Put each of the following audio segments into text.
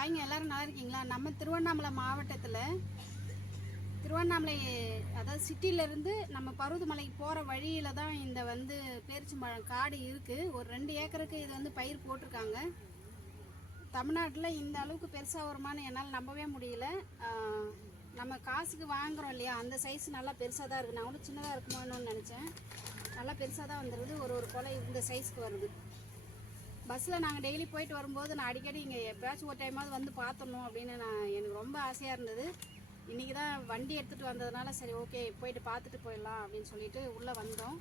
ஹாய்ங்க, எல்லோரும் நல்லா இருக்கீங்களா? நம்ம திருவண்ணாமலை மாவட்டத்தில் திருவண்ணாமலை அதாவது சிட்டியிலேருந்து நம்ம பருவதமலைக்கு போகிற வழியில் தான் இந்த பேரிச்சம்பழம் காடு இருக்குது. ஒரு 2 ஏக்கருக்கு இது பயிர் போட்டிருக்காங்க. தமிழ்நாட்டில் இந்த அளவுக்கு பெருசாக வருமானு என்னால் நம்பவே முடியல. நம்ம காசுக்கு வாங்குகிறோம் இல்லையா, அந்த சைஸ் நல்லா பெருசாக தான் இருக்குது. நான் கூட சின்னதாக இருக்குமோன்னு நினச்சேன். நல்லா பெருசாக தான் வந்துடுது. ஒரு கொலை இந்த சைஸ்க்கு வருது. பஸ்ஸில் நாங்கள் டெய்லி போயிட்டு வரும்போது நான் அடிக்கடி இங்கே எப்போயாச்சும் ஒரு டைமாவது பார்த்தணும் அப்படின்னு எனக்கு ரொம்ப ஆசையாக இருந்தது. இன்றைக்கி தான் வண்டி எடுத்துகிட்டு வந்ததுனால சரி ஓகே போயிட்டு பார்த்துட்டு போயிடலாம் அப்படின்னு சொல்லிட்டு உள்ளே வந்தோம்.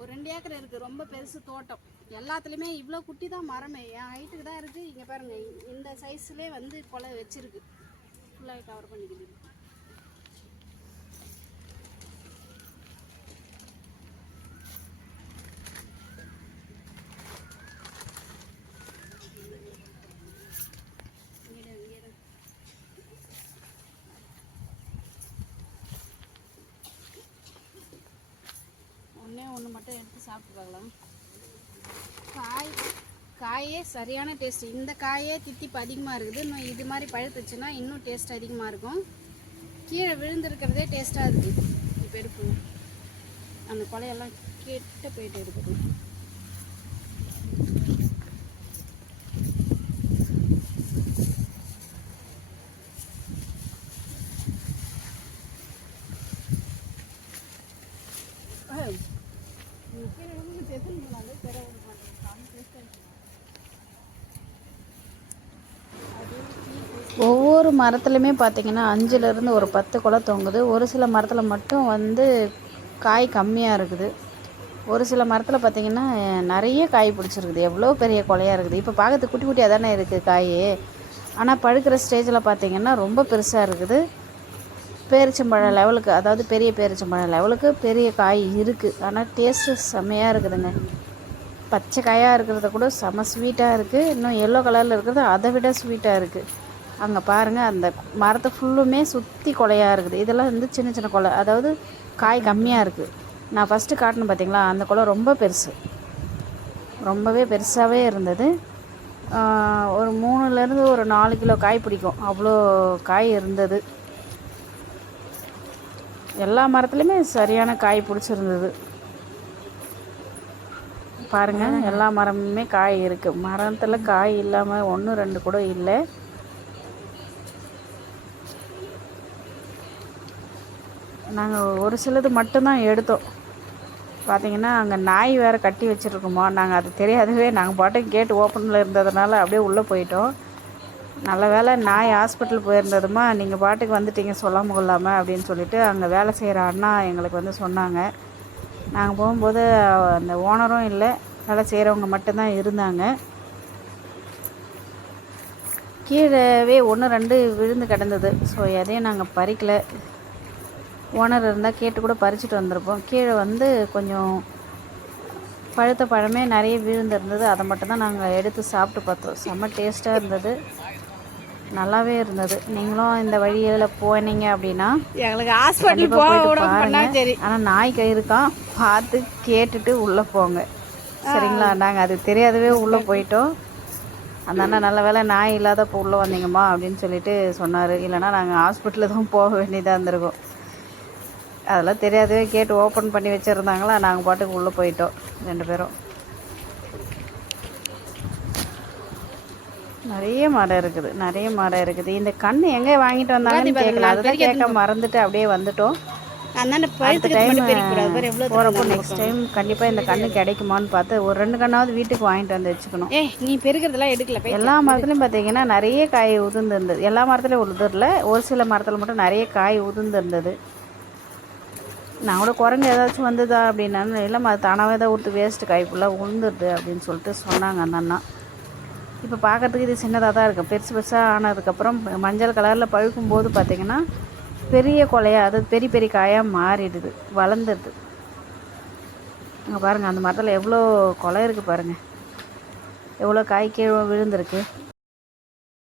ஒரு 2 ஏக்கர் இருக்குது. ரொம்ப பெருசு தோட்டம். எல்லாத்துலேயுமே இவ்வளோ குட்டி தான் மரமே, என் ஹைட்டுக்கு தான் இருக்குது. இங்கே பாருங்கள், இந்த சைஸ்லேயே கொலை வச்சுருக்கு. ஃபுல்லாக கவர் பண்ணிக்கிது. ஒன்று மட்டும் எடுத்து சாப்பிட்டு பார்க்கலாம். காயே சரியான டேஸ்ட். இந்த காயே தித்திப்பு அதிகமாக இருக்குது. இன்னும் இது மாதிரி பழுத்துச்சுன்னா இன்னும் டேஸ்ட் அதிகமாக இருக்கும். கீழே விழுந்துருக்கிறதே டேஸ்ட்டாக இருக்குது. இப்போ எடுப்போம். அந்த கொலையெல்லாம் கிட்ட போயிட்டு எடுக்கணும். ஒவ்வொரு மரத்துலையுமே பார்த்திங்கன்னா 5லேருந்து ஒரு 10 கொலை தொங்குது. ஒரு சில மரத்தில் மட்டும் காய் கம்மியாக இருக்குது. ஒரு சில மரத்தில் பார்த்திங்கன்னா நிறைய காய் பிடிச்சிருக்குது. எவ்வளோ பெரிய கொலையாக இருக்குது. இப்போ பார்க்கறதுக்கு குட்டி குட்டியாக தானே இருக்குது காய். ஆனால் பழுக்கிற ஸ்டேஜில் பார்த்திங்கன்னா ரொம்ப பெருசாக இருக்குது. பேரிச்சம்பழம் லெவலுக்கு, அதாவது பெரிய பேரிச்சம்பழம் லெவலுக்கு பெரிய காய் இருக்குது. ஆனால் டேஸ்ட்டு செம்மையாக இருக்குதுங்க. பச்சை காயாக இருக்கிறத கூட செம ஸ்வீட்டாக இருக்குது. இன்னும் எல்லோ கலரில் இருக்கிறது அதை விட ஸ்வீட்டாக இருக்குது. அங்கே பாருங்கள், அந்த மரத்தை ஃபுல்லுமே சுற்றி கொலையாக இருக்குது. இதெல்லாம் சின்ன சின்ன கொலை, அதாவது காய் கம்மியாக இருக்குது. நான் ஃபஸ்ட்டு காட்டினேன் பார்த்திங்களா, அந்த கொலை ரொம்ப பெருசு, ரொம்பவே பெருசாகவே இருந்தது. ஒரு 3லேருந்து ஒரு 4 கிலோ காய் பிடிக்கும், அவ்வளோ காய் இருந்தது. எல்லா மரத்துலையுமே சரியான காய் பிடிச்சிருந்தது. பாருங்கள், எல்லா மரமுமே காய் இருக்குது. மரத்தில் காய் இல்லாமல் 1 2 கூட இல்லை. நாங்கள் ஒரு சிலது மட்டும்தான் எடுத்தோம். பார்த்திங்கன்னா அங்கே நாய் வேறு கட்டி வச்சுருக்குமா, நாங்கள் அது தெரியாதவே நாங்கள் பாட்டுக்கு கேட்டு ஓப்பனில் இருந்ததுனால அப்படியே உள்ளே போயிட்டோம். நல்ல வேலை நாய் ஹாஸ்பிட்டல் போயிருந்ததுமா, நீங்கள் பாட்டுக்கு வந்துட்டீங்க சொல்லாமல் கொள்ளாமல் அப்படின்னு சொல்லிட்டு அங்கே வேலை செய்கிற அண்ணா எங்களுக்கு சொன்னாங்க. நாங்கள் போகும்போது அந்த ஓனரும் இல்லை, வேலை செய்கிறவங்க மட்டும்தான் இருந்தாங்க. கீழவே 1 2 விழுந்து கிடந்தது. ஸோ எதையும் நாங்கள் பறிக்கலை. ஓனர் இருந்தால் கேட்டு கூட பறிச்சுட்டு வந்திருப்போம். கீழே கொஞ்சம் பழுத்த பழமே நிறைய விழுந்துருந்தது. அதை மட்டும்தான் நாங்கள் எடுத்து சாப்பிட்டு பார்த்தோம். செம்ம டேஸ்ட்டாக இருந்தது, நல்லாவே இருந்தது. நீங்களும் இந்த வழியில் போனீங்க அப்படின்னா எங்களுக்கு ஹாஸ்பிட்டல் பாருங்க. ஆனால் நாய் கயிறுக்கான், பார்த்து கேட்டுட்டு உள்ளே போங்க, சரிங்களா? நாங்கள் அது தெரியாதவே உள்ளே போயிட்டோம். அந்த அண்ணா நல்ல வேலை நாய் இல்லாதப்போ உள்ளே வந்தீங்கம்மா அப்படின்னு சொல்லிட்டு சொன்னார். இல்லைனா நாங்கள் ஹாஸ்பிட்டலில் தான் போக வேண்டியதாக இருந்திருக்கோம். அதெல்லாம் தெரியாதவே கேட்டு ஓப்பன் பண்ணி வச்சுருந்தாங்களா, நாங்கள் பாட்டுக்கு உள்ளே போயிட்டோம் 2 பேரும். நிறைய மரம் இருக்குது. இந்த கண் எங்கே வாங்கிட்டு வந்தாங்கன்னு கேட்கல, அதுதான் கேட்க மறந்துட்டு அப்படியே வந்துட்டோம். போகிறப்போ நெக்ஸ்ட் டைம் கண்டிப்பாக இந்த கண்ணு கிடைக்குமான்னு பார்த்து ஒரு 2 கண்ணாவது வீட்டுக்கு வாங்கிட்டு வந்து வச்சுக்கணும். நீ பெருக்கிறதுலாம் எடுக்கல. எல்லா மரத்துலையும் பார்த்தீங்கன்னா நிறைய காய் உதிர்ந்து இருந்தது. எல்லா மரத்துலையும் உதிரல, ஒரு சில மரத்தில் மட்டும் நிறைய காய் உதிர்ந்து இருந்தது. நான் கூட குரங்கு ஏதாச்சும் வந்ததா அப்படின்னா, இல்லைம்மா அது தானாகவே தான் ஊற்று வேஸ்ட்டு காய் ஃபுல்லாக உளுந்துடுது அப்படின்னு சொல்லிட்டு சொன்னாங்க அந்த அண்ணா. இப்போ பார்க்குறதுக்கு இது சின்னதாக தான் இருக்குது. பெருசாக ஆனதுக்கப்புறம் மஞ்சள் கலரில் பழுக்கும்போது பார்த்திங்கன்னா பெரிய கொலையாக, அதாவது பெரிய பெரிய காயாக மாறிடுது, வளர்ந்துடுது. அங்கே பாருங்கள், அந்த மரத்தில் எவ்வளோ கொலை இருக்குது பாருங்கள், எவ்வளோ காய் கீழே விழுந்திருக்கு.